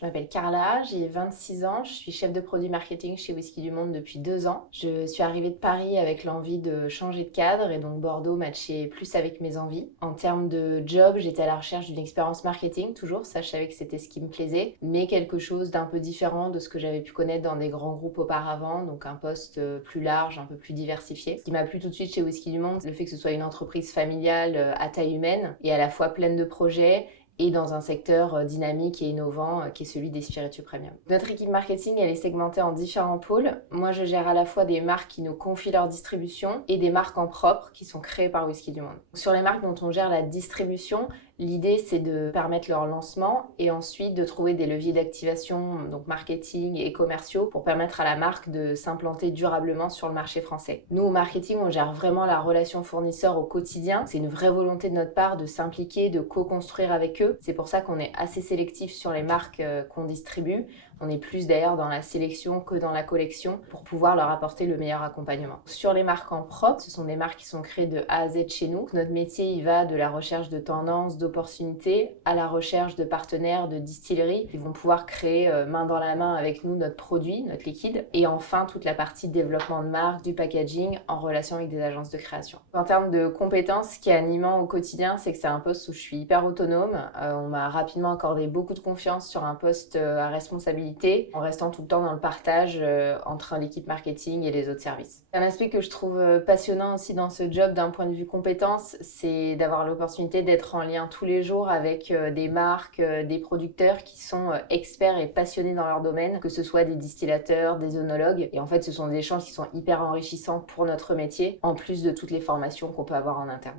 Je m'appelle Carla, j'ai 26 ans, je suis chef de produit marketing chez Whisky du Monde depuis 2 ans. Je suis arrivée de Paris avec l'envie de changer de cadre et donc Bordeaux matchait plus avec mes envies. En termes de job, j'étais à la recherche d'une expérience marketing, toujours, ça je savais que c'était ce qui me plaisait, mais quelque chose d'un peu différent de ce que j'avais pu connaître dans des grands groupes auparavant, donc un poste plus large, un peu plus diversifié. Ce qui m'a plu tout de suite chez Whisky du Monde, c'est le fait que ce soit une entreprise familiale à taille humaine et à la fois pleine de projets et dans un secteur dynamique et innovant qui est celui des spiritueux premium. Notre équipe marketing, elle est segmentée en différents pôles. Moi, je gère à la fois des marques qui nous confient leur distribution et des marques en propre qui sont créées par Whisky du Monde. Sur les marques dont on gère la distribution, l'idée, c'est de permettre leur lancement et ensuite de trouver des leviers d'activation, donc marketing et commerciaux, pour permettre à la marque de s'implanter durablement sur le marché français. Nous, au marketing, on gère vraiment la relation fournisseur au quotidien. C'est une vraie volonté de notre part de s'impliquer, de co-construire avec eux. C'est pour ça qu'on est assez sélectif sur les marques qu'on distribue. On est plus d'ailleurs dans la sélection que dans la collection pour pouvoir leur apporter le meilleur accompagnement. Sur les marques en propre, ce sont des marques qui sont créées de A à Z chez nous. Notre métier, il va de la recherche de tendances, d'opportunités, à la recherche de partenaires, de distilleries qui vont pouvoir créer main dans la main avec nous notre produit, notre liquide. Et enfin, toute la partie développement de marque, du packaging en relation avec des agences de création. En termes de compétences, ce qui est animant au quotidien, c'est que c'est un poste où je suis hyper autonome. On m'a rapidement accordé beaucoup de confiance sur un poste à responsabilité en restant tout le temps dans le partage entre l'équipe marketing et les autres services. Un aspect que je trouve passionnant aussi dans ce job d'un point de vue compétence, c'est d'avoir l'opportunité d'être en lien tous les jours avec des marques, des producteurs qui sont experts et passionnés dans leur domaine, que ce soit des distillateurs, des œnologues. Et en fait, ce sont des échanges qui sont hyper enrichissants pour notre métier, en plus de toutes les formations qu'on peut avoir en interne.